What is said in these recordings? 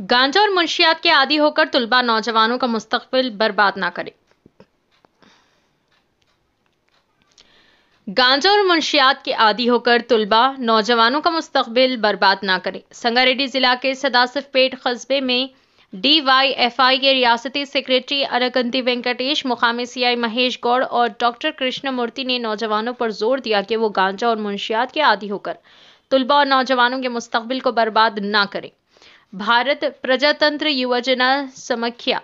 गांजा और मुंशियात के आदी होकर तुलबा नौजवानों का मुस्तकबिल बर्बाद ना करे। गांजा और मुंशियात के आदी होकर तुलबा नौजवानों का मुस्तकबिल बर्बाद ना करे। संगारेड्डी जिला के सदासिफपेट कस्बे में DYFI के रियासती सेक्रेटरी अरकंती वेंकटेश, मुकामी CI महेश गौड़ और डॉक्टर कृष्णमूर्ति ने नौजवानों पर जोर दिया कि वो गांजा और मुंशियात के आदी होकर तुलबा और नौजवानों के मुस्तकबिल को बर्बाद ना करें। भारत प्रजातंत्र युवजना समाख्या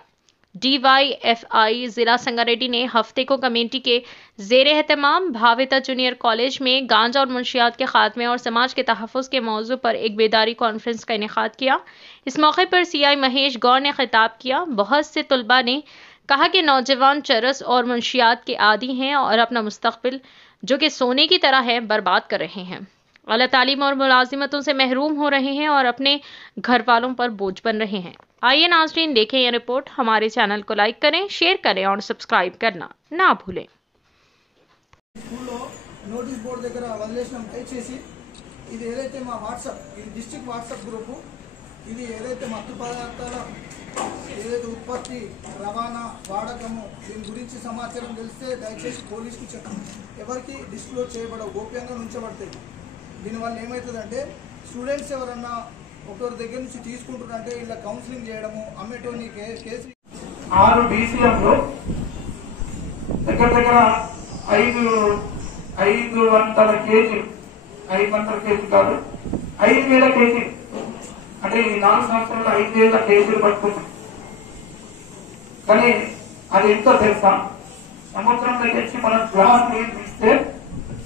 DYFI जिला संगारेड्डी ने हफ्ते को कमेटी के जेर एहतमाम भाविता जूनियर कॉलेज में गांजा और मुंशियात के खात्मे और समाज के तहफ़्फ़ुज़ के मौजू पर एक बेदारी कॉन्फ्रेंस का इनेकाद किया। इस मौके पर CI महेश गौड़ ने खिताब किया। बहुत से तुलबा ने कहा कि नौजवान चरस और मुंशियात के आदी हैं और अपना मुस्तकबिल, जो कि सोने की तरह है, बर्बाद कर रहे हैं। आला तालीम और मुलाजिमतों से महरूम हो रहे हैं और अपने घर वालों पर बोझ बन रहे हैं। आइए नाज़रीन, देखें यह रिपोर्ट। हमारे चैनल को लाइक करें, शेयर करें और सब्सक्राइब करना ना भूलें। నోటీస్ బోర్డు దగ్గర వదిలేసినాం దయచేసి ఇది ఏదైతే మా వాట్సాప్ ఇది డిస్ట్రిక్ట్ వాట్సాప్ గ్రూపు ఇది ఏదైతే మత్తు పదార్థాల ఏదైతే ఉత్పత్తి రవాణా వాడకము దీని గురించి సమాచారం తెలిస్తే దయచేసి పోలీసుకి చెప్పండి. ఎవరికి డిస్క్లోజ్ చేయబడవు, గోప్యంగా ఉంచబడతాయి. దీనివల్ల ఏమవుతుందంటే స్టూడెంట్స్ ఎవరన్నా ఒకరి దగ్గర నుంచి తీసుకుంటారంటే ఇలా కౌన్సిలింగ్ చేయడము అమ్మేటోని కేసు 6 DCMలో దగ్గర 500 కేజీలు 500 కేజీలు కాదు 5000 కేజీలు అంటే ఈ 4 సంవత్సరాలు 5000 కేజీలు పట్టుకున్నాం. కానీ అది ఎంతో తెలుసా? సముద్రంలోకి వచ్చి మనం గ్లాస్ నీళ్ళు తీస్తే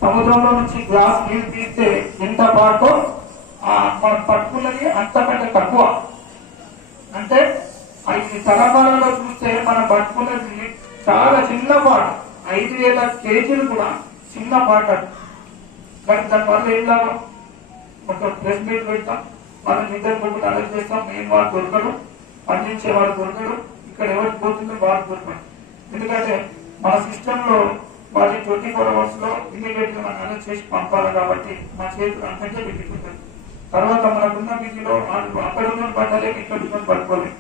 సముద్రంలో నుంచి గ్లాస్ నీళ్ళు తీస్తే ఎంత పాటో మనం పట్టుకున్నది అంతకంటే తక్కువ. అంటే ఈ తలపాలలో చూస్తే మనం పట్టుకున్నది చాలా చిన్న పాట, 5000 కేజీలు కూడా చిన్న పాట. కానీ దానివల్ల ఏం లాభం? ఒక ప్రెస్ మీట్ పెడతాం, వాళ్ళని ఇద్దరు ముగ్గురు అరెస్ట్ చేస్తాం, మేము వాడు దొరకడు, పండించేవాడు దొరకడు, ఇక్కడ ఎవరికి పోతుందో వాడు దొరకడు. ఎందుకంటే మన సిస్టమ్ లో వారి 24 hours లో ఇమీడియట్ గా మనం అరెస్ట్ చేసి పంపాలి. కాబట్టి మా చేతులు అంతకే పెట్టుకుంటారు. తర్వాత మనకున్న బిజీలో అక్కడ ఉన్న పట్టాలేక ఇక్కడ ఉన్న పట్టుకోలేదు.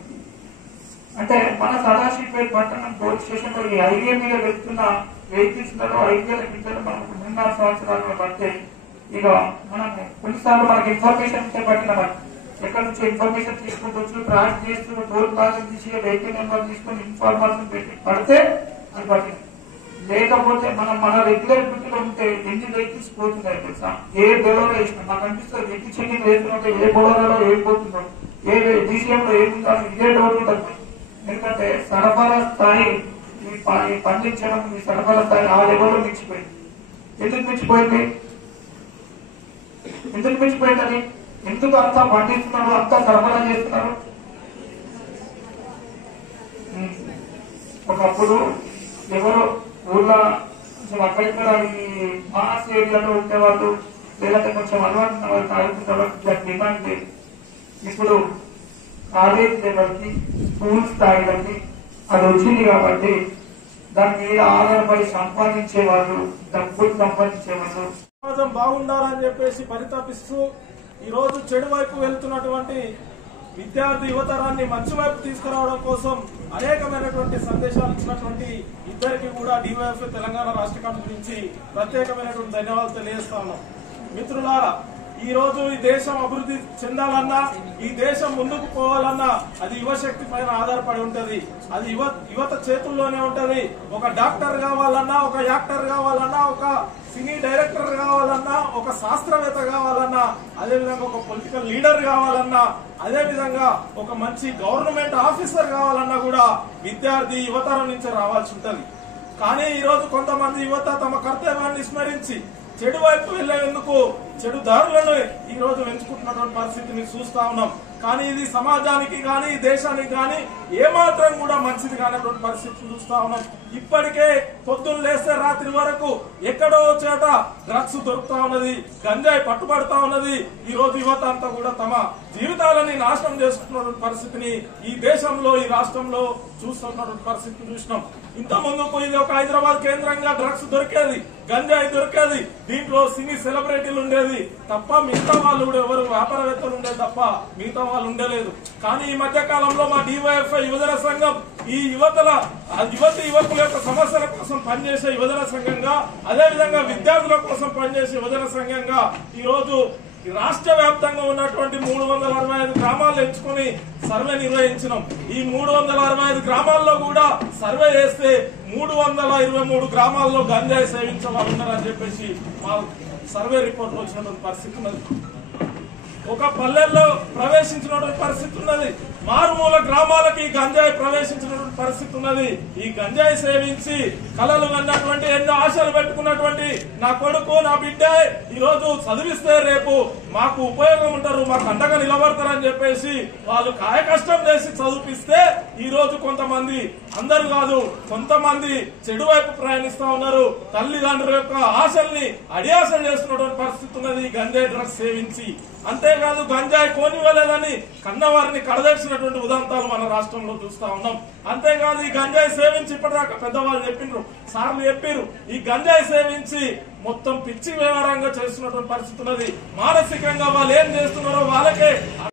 అంటే మన సదాశివపేట పట్టణం పోలీస్ స్టేషన్ లో ఈ హైవే మీద వెళ్తున్న వెహికల్స్ లలో 5000 క్వింటాలు మనకు 3-4 సంవత్సరాలు పడితే ఇక మనం కొన్నిసార్లు మనకి ఇన్ఫర్మేషన్ ఇచ్చే పట్టిన ఎక్కడి నుంచి ఇన్ఫర్మేషన్ తీసుకుంటూ ట్రాక్ చేస్తూ టోల్ ప్లాజా తీసి వెహికల్ నెంబర్ తీసుకుని ఇన్ఫర్మేషన్ పెట్టి పడితే అది పట్టింది. లేకపోతే మనం మన రెగ్యులర్ డ్యూటీలో ఉంటే ఎన్ని వెహికల్స్ పోతున్నాయి తెలుసా? ఏ బెలోలో వేసినా మాకు అనిపిస్తుంది వెహికల్ చెకింగ్ వేస్తుంటే ఏ బొలోలో ఏం పోతుందో, ఏ DCM లో ఏముందో ఇదే డౌట్ ఉంటుంది. ఎందుకంటే సరఫరా స్థాయి పండించడం, ఈ సరఫరా స్థాయి ఆ లెవెల్లో మించిపోయింది. ఎందుకు మించిపోయింది? అది ఎందుకు అంతా పండిస్తున్నారు, అంతా సరఫరా చేస్తున్నారు? ఒకప్పుడు ఎవరు ఊర్లో అక్కడిక్కడ ఈ మాస్ ఏరియాలో ఉండేవాళ్ళు లేదంటే కొంచెం అలవాటు ఉన్న వాళ్ళు తాగుతున్న డిమాండ్ లేదు. ఇప్పుడు కాలేజ్ లెవెల్కి, స్కూల్ స్థాయిలకి అది వచ్చింది కాబట్టి దాని మీద ఆధారపడి సంపాదించే వాళ్ళు, డబ్బులు సంపాదించే వాళ్ళు సమాజం బాగుండాలని చెప్పేసి పరితపిస్తూ ఈ రోజు చెడు వైపు వెళ్తున్నటువంటి విద్యార్థి యువతరాన్ని మంచి వైపు తీసుకురావడం కోసం అనేకమైనటువంటి సందేశాలు ఇచ్చినటువంటి ఇద్దరికి కూడా DYFI తెలంగాణ రాష్ట్ర కమిటీ నుంచి ప్రత్యేకమైనటువంటి ధన్యవాదాలు తెలియజేస్తా ఉన్నాం. మిత్రులారా, ఈ రోజు ఈ దేశం అభివృద్ధి చెందాలన్నా, ఈ దేశం ముందుకు పోవాలన్నా అది యువశక్తి పైన ఆధారపడి ఉంటది. అది యువత చేతుల్లోనే ఉంటది. ఒక డాక్టర్ కావాలన్నా, ఒక యాక్టర్ కావాలన్నా, ఒక సినీ డైరెక్టర్ కావాలన్నా, ఒక శాస్త్రవేత్త కావాలన్నా, అదేవిధంగా ఒక పొలిటికల్ లీడర్ కావాలన్నా, అదేవిధంగా ఒక మంచి గవర్నమెంట్ ఆఫీసర్ కావాలన్నా కూడా విద్యార్థి యువతరం నుంచి రావాల్సి ఉంటది. కానీ ఈ రోజు కొంతమంది యువత తమ కర్తవ్యాన్ని విస్మరించి చెడు వైపు వెళ్లేందుకు చెడు దారులను ఈ రోజు ఎంచుకుంటున్నటువంటి పరిస్థితిని చూస్తా ఉన్నాం. కానీ ఇది సమాజానికి కానీ దేశానికి కానీ ఏమాత్రం కూడా మంచిది కానటువంటి పరిస్థితి చూస్తా ఉన్నాం. ఇప్పటికే పొద్దున్న లేస్తే రాత్రి వరకు ఎక్కడో చోట డ్రగ్స్ దొరుకుతా ఉన్నది, గంజాయి పట్టుబడతా ఉన్నది. ఈ రోజు యువత అంతా కూడా తమ జీవితాలని నాశనం చేసుకున్నటువంటి పరిస్థితిని ఈ దేశంలో ఈ రాష్ట్రంలో చూస్తున్నటువంటి పరిస్థితిని చూసినాం. ఇంత ముందుకు ఇది ఒక హైదరాబాద్ కేంద్రంగా డ్రగ్స్ దొరికేది, గంజాయి దొరికేది, దీంట్లో సినీ సెలబ్రిటీలు ఉండేది తప్ప మిగతా వాళ్ళు కూడా ఎవరు వ్యాపారవేత్తలు ఉండేది తప్ప మిగతా వాళ్ళు ఉండలేదు. కానీ ఈ మధ్య కాలంలో మా డివైఎఫ్ఐ యువజన సంఘం ఈ యువకుల యొక్క సమస్యల కోసం పనిచేసే యువజన సంఘంగా, అదేవిధంగా విద్యార్థుల కోసం పనిచేసే యువజన సంఘంగా ఈ రోజు రాష్ట్ర వ్యాప్తంగా ఉన్నటువంటి 365 గ్రామాలు ఎంచుకుని సర్వే నిర్వహించినాం. ఈ 365 గ్రామాల్లో కూడా సర్వే చేస్తే 323 గ్రామాల్లో గంజాయి సేవించే వాళ్ళు ఉన్నారని చెప్పేసి మా సర్వే రిపోర్ట్ లో వచ్చినటువంటి పరిస్థితి ఉన్నది. ఒక పల్లెల్లో ప్రవేశించినటువంటి పరిస్థితి ఉన్నది, మారుమూల గ్రామాలకి గంజాయి ప్రవేశించినటువంటి పరిస్థితి ఉన్నది. ఈ గంజాయి సేవించి కలలు అన్నటువంటి ఎన్నో ఆశలు పెట్టుకున్నటువంటి నా కొడుకు నా బిడ్డ ఈ రోజు చదివిస్తే రేపు మాకు ఉపయోగం ఉంటారు, మాకు అండగా నిలబడతారని చెప్పేసి వాళ్ళు కాయ కష్టం చేసి చదివిస్తే ఈ రోజు కొంతమంది, అందరూ కాదు కొంతమంది చెడు వైపు ప్రయాణిస్తా ఉన్నారు. తల్లిదండ్రుల యొక్క ఆశల్ని అడియాసలు చేస్తున్నటువంటి పరిస్థితి ఉన్నది గంజాయి డ్రగ్స్ సేవించి. అంతేకాదు గంజాయి కోనివ్వలేదని కన్నవారిని కడదర్చినటువంటి ఉదాంతాలు మన రాష్ట్రంలో చూస్తా ఉన్నాం. అంతేకాదు ఈ గంజాయి సేవించి ఇప్పటిదాకా పెద్దవాళ్ళు చెప్పిండ్రు, సార్లు చెప్పారు, ఈ గంజాయి సేవించి మొత్తం పిచ్చి వ్యవహారంగా చేస్తున్నటువంటి పరిస్థితి ఉన్నది. మానసికంగా వాళ్ళు ఏం చేస్తున్నారో వాళ్ళకే